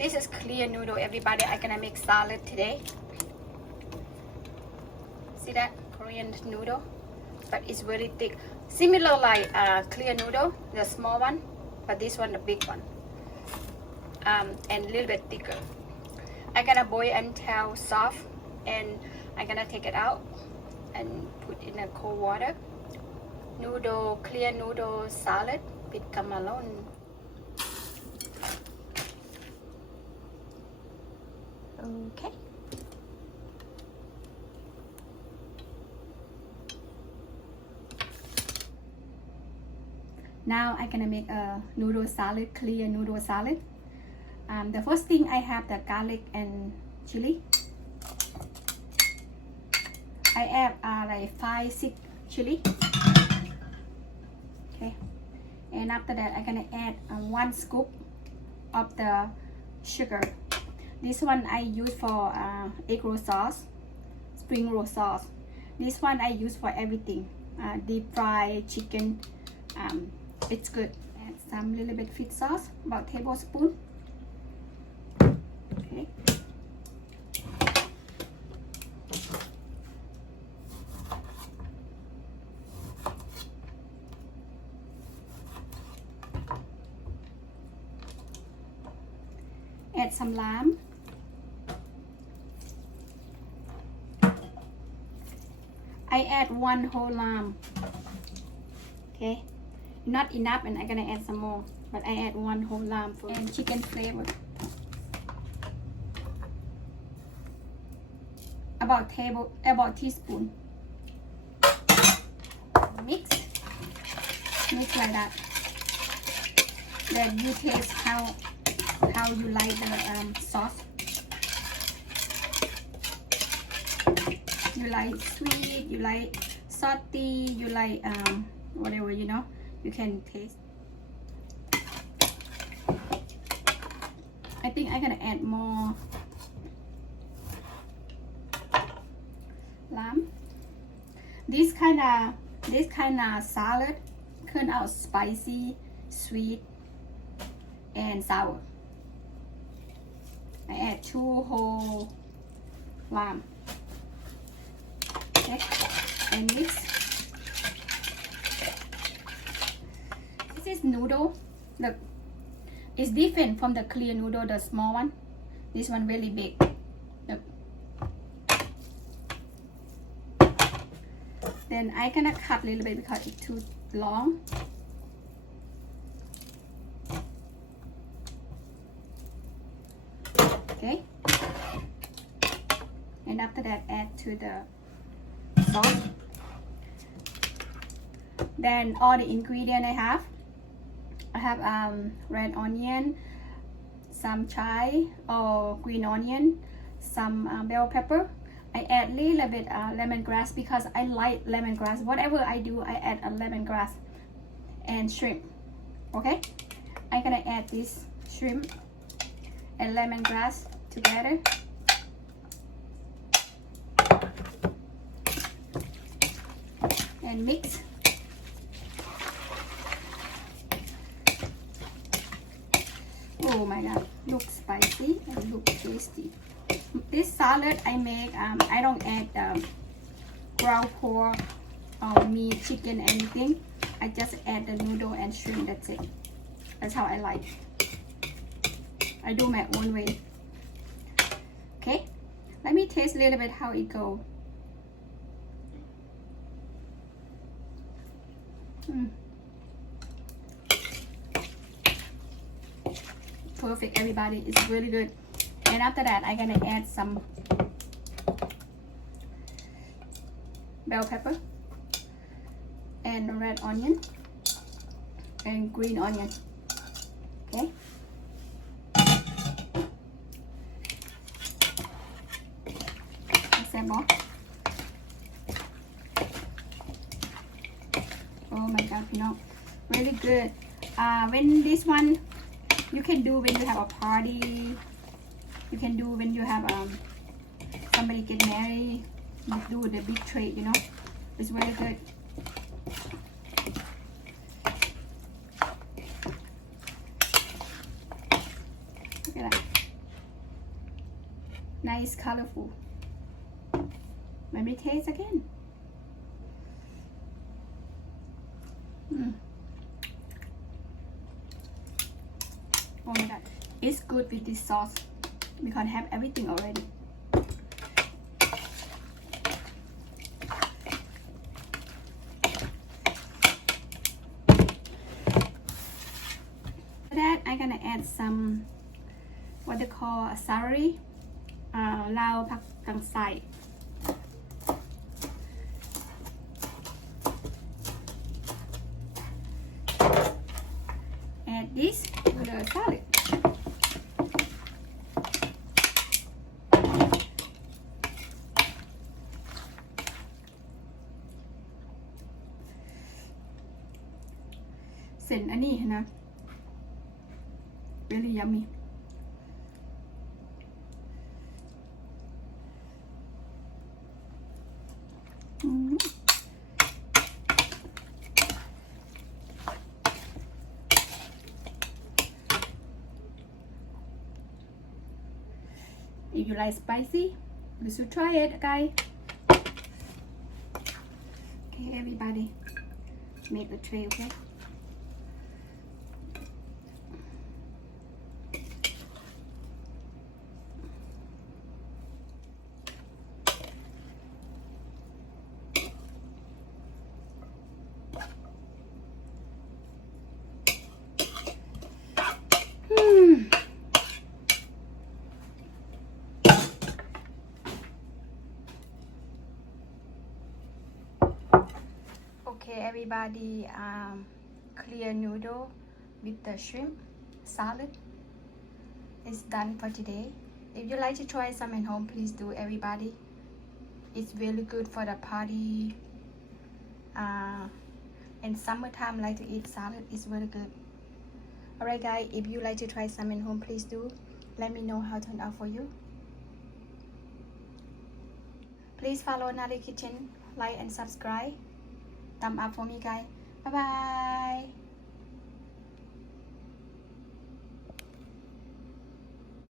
This is clear noodle, everybody. I'm gonna make salad today. See that? Korean noodle, but it's very thick. Similar like clear noodle, the small one, but this one the big one. And a little bit thicker. I'm gonna boil until soft, and I'm gonna take it out and put in a cold water. Noodle, clear noodle salad with camelon. Okay. Now I'm gonna make a noodle salad, clear noodle salad. The first thing I have the garlic and chili. I add like 5-6 chili. Okay, and after that I'm gonna add 1 scoop of the sugar. This one I use for egg roll sauce, spring roll sauce. This one I use for everything, deep fry chicken. It's good. Add some little bit fish sauce, about a tablespoon. Okay. Add some lime. I add 1 whole lime. Okay, not enough, and I'm gonna add some more, but I add 1 whole lime for and chicken flavor. About teaspoon. Mix like that. Then you taste how you like the sauce. You like sweet, you like salty, you like whatever, you know, you can taste. I think I'm gonna add more lime. This kind of salad turn out spicy, sweet, and sour. I add 2 whole lime. Okay, and mix. This is noodle. Look, it's different from the clear noodle, the small one. This one really big. Look. Then I'm gonna cut a little bit because it's too long. Okay, and after that add to the sauce. Then all the ingredients I have red onion, some chive or green onion, some bell pepper. I add little bit lemongrass because I like lemongrass. Whatever I do, I add a lemongrass. And shrimp. Okay, I'm gonna add this shrimp and lemongrass together. And mix. Oh my god, looks spicy and looks tasty. This salad I make, I don't add ground pork or meat, chicken, anything. I just add the noodle and shrimp, that's it. That's how I like. I do my own way. Okay, let me taste a little bit how it goes. Perfect, everybody. It's really good. And after that, I'm gonna add some bell pepper and red onion and green onion. Okay. Some more. Oh my god, you know, really good. When this one you can do when you have a party, you can do when you have somebody get married, you do the big tray, you know, it's really good. Look at that. Nice, colorful. Let me taste again. Oh my god, it's good with this sauce because I have everything already. For that, I'm gonna add some what they call celery, lao pak kang sai. Add this to the salad. Simอันนี้นะ really yummy. If you like spicy, you should try it, guys. Okay, everybody, make the tray, okay? Okay, everybody, clear noodle with the shrimp salad is done for today. If you like to try some at home, please do, everybody. It's really good for the party. In summertime, like to eat salad. It's really good. Alright guys, if you like to try some at home, please do. Let me know how it turned out for you. Please follow Naly Kitchen, like and subscribe. Thumb up for me, guys. Bye bye.